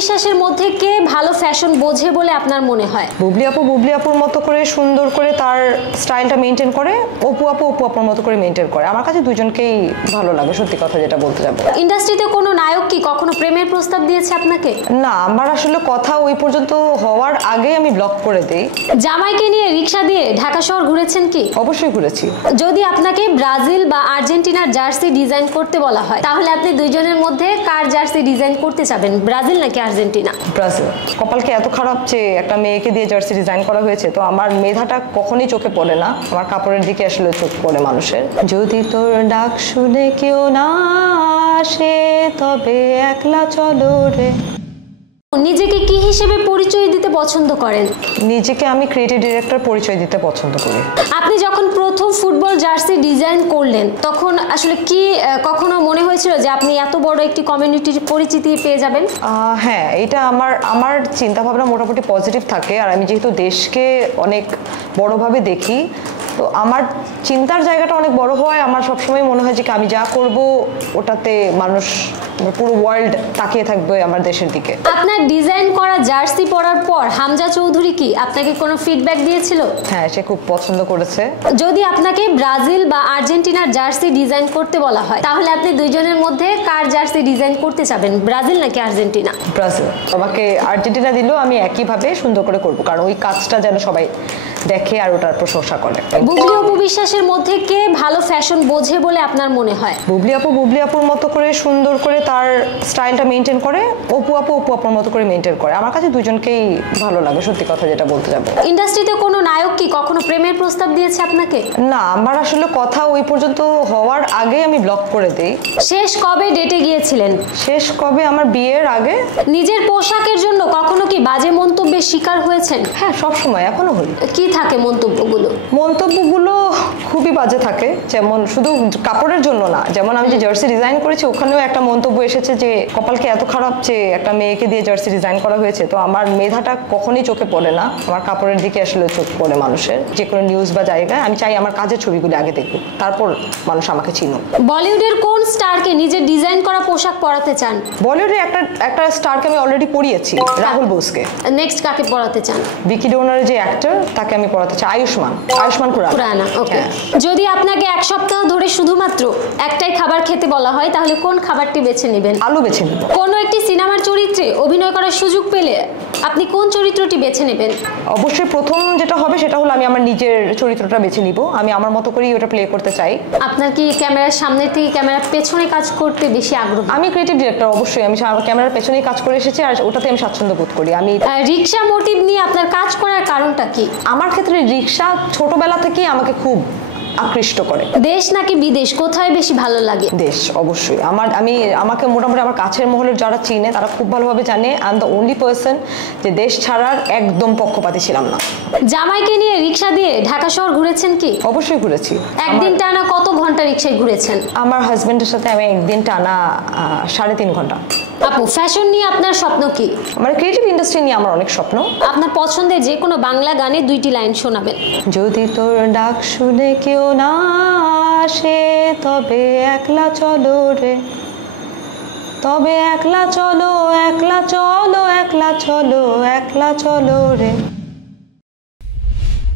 বিশ্বাসের মধ্যে কে ভালো ফ্যাশন বোঝে বলে আপনার মনে হয়? বুবলি আপুর মতো করে সুন্দর করে তার স্টাইলটা মেনটেন করে, অপু আপুর মতো করে মেনটেন করে। আমার কাছে দুজনকেই ভালো লাগে, সত্যি কথা যেটা বলতে যাবো। ইন্ডাস্ট্রিতে কোনো নায়ক কি কখনো প্রেমের প্রস্তাব দিয়েছে আপনাকে? না, আমার আসলে কথা ওই পর্যন্ত হওয়ার আগে আমি ব্লক করে দেই। জামাইকে নিয়ে রিক্সা দিয়ে ঢাকা শহর ঘুরেছেন কি? অবশ্যই ঘুরেছি। যদি আপনাকে ব্রাজিল বা আর্জেন্টিনার জার্সি ডিজাইন করতে বলা হয়, তাহলে আপনি দুইজনের মধ্যে কার জার্সি ডিজাইন করতে চাবেন, ব্রাজিল নাকি আর্জেন্টিনা? ব্রাজিল। কপালকে এত খারাপ যে একটা মেয়েকে দিয়ে জার্সি ডিজাইন করা হয়েছে, তো আমার মেধাটা কখনোই চোখে পড়ে না, আমার কাপড়ের দিকে আসলে চোখ পড়ে মানুষের। যদি তোর ডাক শুনে কেউ না আসে, তবে একলা চলো রে। নিজেকে কি হিসেবে পরিচয় দিতে পছন্দ করেন? নিজেকে আমি ক্রিয়েটিভ ডিরেক্টর পরিচয় দিতে পছন্দ করি। আপনি যখন প্রথম ফুটবল জার্সি ডিজাইন করলেন, তখন আসলে কি কখনো মনে হয়েছিল যে আপনি এত বড় একটি কমিউনিটির পরিচিতি পেয়ে যাবেন? হ্যাঁ, এটা আমার চিন্তা ভাবনা মোটামুটি পজিটিভ থাকে। আর আমি যেহেতু দেশকে অনেক বড়ভাবে দেখি, তো আমার চিন্তার জায়গাটা অনেক বড় হয়। আমার সবসময় মনে হয় যে আমি যা করব ওটাতে মানুষ, পুরো ওয়ার্ল্ড তাকিয়ে থাকবে আমার দেশের দিকে। আপনার ডিজাইন করা জার্সি পরার পর হামজা চৌধুরী কি আপনাকে কোনো ফিডব্যাক দিয়েছিল? হ্যাঁ, সে খুব পছন্দ করেছে। যদি আপনাকে ব্রাজিল বা আর্জেন্টিনার জার্সি ডিজাইন করতে বলা হয়, তাহলে আপনি দুইজনের মধ্যে কার জার্সি ডিজাইন করতে চাবেন, ব্রাজিল নাকি আর্জেন্টিনা? ব্রাজিল। আমাকে আর্জেন্টিনা দিলেও আমি একইভাবে সুন্দর করে করব, কারণ ওই কাজটা যেন সবাই দেখে আর ওটার প্রশংসা করে। বুবলি অপু বিশ্বাসের মধ্যে কে ভালো ফ্যাশন বোঝে বলে আপনার মনে হয়? বুবলি আপুর মতো করে সুন্দর করে তার স্টাইলটা মেনটেন করে, অপু আপুর মতো করে মেনটেন করে। আমার কাছে দুজনকেই ভালো লাগে, সত্যি কথা যেটা বলতে যাবো। ইন্ডাস্ট্রিতে কোনো নায়ক কি কখনো প্রেমের প্রস্তাব দিয়েছে আপনাকে? না, আমার আসলে কথা ওই পর্যন্ত হওয়ার আগে আমি ব্লক করে দেই। শেষ কবে ডেটে গিয়েছিলেন? শেষ কবে? আমার বিয়ের আগে। নিজের পোশাকের জন্য কখনো কি বাজে মন্তব্যের শিকার হয়েছেন? হ্যাঁ, সব সময়, এখনো হই। কি থাকে মন্তব্যগুলো? মন্তব্যগুলো খুবই বাজে থাকে। যেমন শুধু কাপড়ের জন্য না, যেমন আমি যে জার্সি ডিজাইন করেছি ওখানেও একটা মন্তব্য এসেছে যে কপালকে এত খারাপ যে একটা মেয়েকে দিয়ে জার্সি ডিজাইন করা হয়েছে। তো আমার মেধাটা কখনোই চোখে পড়ে না, আমার কাপড়ের দিকে আসলে চোখ পড়ে মানুষের। যে কোনো নিউজ বা জায়গায় আমি চাই আমার কাজের ছবিগুলো আগে দেখুক, তারপর মানুষ আমাকে চিনুক। বলিউডের কোন স্টারকে নিজের ডিজাইন করা পোশাক পরাতে চান? বলিউডের একটা স্টারকে আমি অলরেডি পরিয়েছি, রাহুল বোসকে। নেক্সট কাকে পরাতে চান? বিকি ডোনারের যে অ্যাক্টর, তাকে আমি পরাতে চাই। আয়ুষ্মান খুরানা। ওকে। যদি আপনাকে এক সপ্তাহ ধরে শুধুমাত্র একটাই খাবার খেতে বলা হয়, তাহলে কোন খাবারটি বেছে নেবেন? আলু বেছে নেব। কোন একটি সিনেমার চরিত্রে অভিনয় করার সুযোগ পেলে আপনি কোন চরিত্রটি বেছে নেবেন? অবশ্যই প্রথম যেটা হবে সেটা হলো আমি আমার নিজের চরিত্রটা বেছে নিব। আমি আমার মতো করেই ওটা প্লে করতে চাই। আপনার কি ক্যামেরার সামনে থেকে ক্যামেরার পেছনে কাজ করতে বেশি আগ্রহ? আমি ক্রিয়েটিভ ডিরেক্টর, অবশ্যই আমি ক্যামেরার পেছনেই কাজ করে এসেছি, আর ওটাতে আমি স্বাচ্ছন্দ্য বোধ করি। আমি রিক্সা মোটিভ নিয়ে আপনার কাজ করার কারণটা কি? আমার ক্ষেত্রে রিক্সা ছোটবেলা থেকেই আমাকে খুব আকৃষ্ট করে। দেশ নাকি বিদেশ, কোথায় বেশি ভালো লাগে? দেশ, অবশ্যই। আমাকে মোটামুটি আমার কাছের মহলের যারা চিনে তারা খুব ভালোভাবে জানে I am the only person যে দেশ ছাড়ার একদম পক্ষপাতী ছিলাম না। জামাইকে নিয়ে রিক্সা দিয়ে ঢাকা শহর ঘুরেছেন কি? অবশ্যই ঘুরেছি। একদিন টানা কত ঘন্টা রিক্সায় ঘুরেছেন? আমার হাজবেন্ডের সাথে আমি একদিন টানা 3.5 ঘন্টা। আপু, ফ্যাশন নিয়ে আপনার স্বপ্ন কি? আমার ক্রিয়েটিভ ইন্ডাস্ট্রি নিয়ে আমার অনেক স্বপ্ন। আপনার পছন্দের যে কোনো বাংলা গানে 2টি লাইন শোনাবেন। যদি তোর ডাক শুনে কেউ না আসে, তবে একলা চলো রে, তবে একলা চলো, একলা চলো, একলা চলো, একলা চলো রে।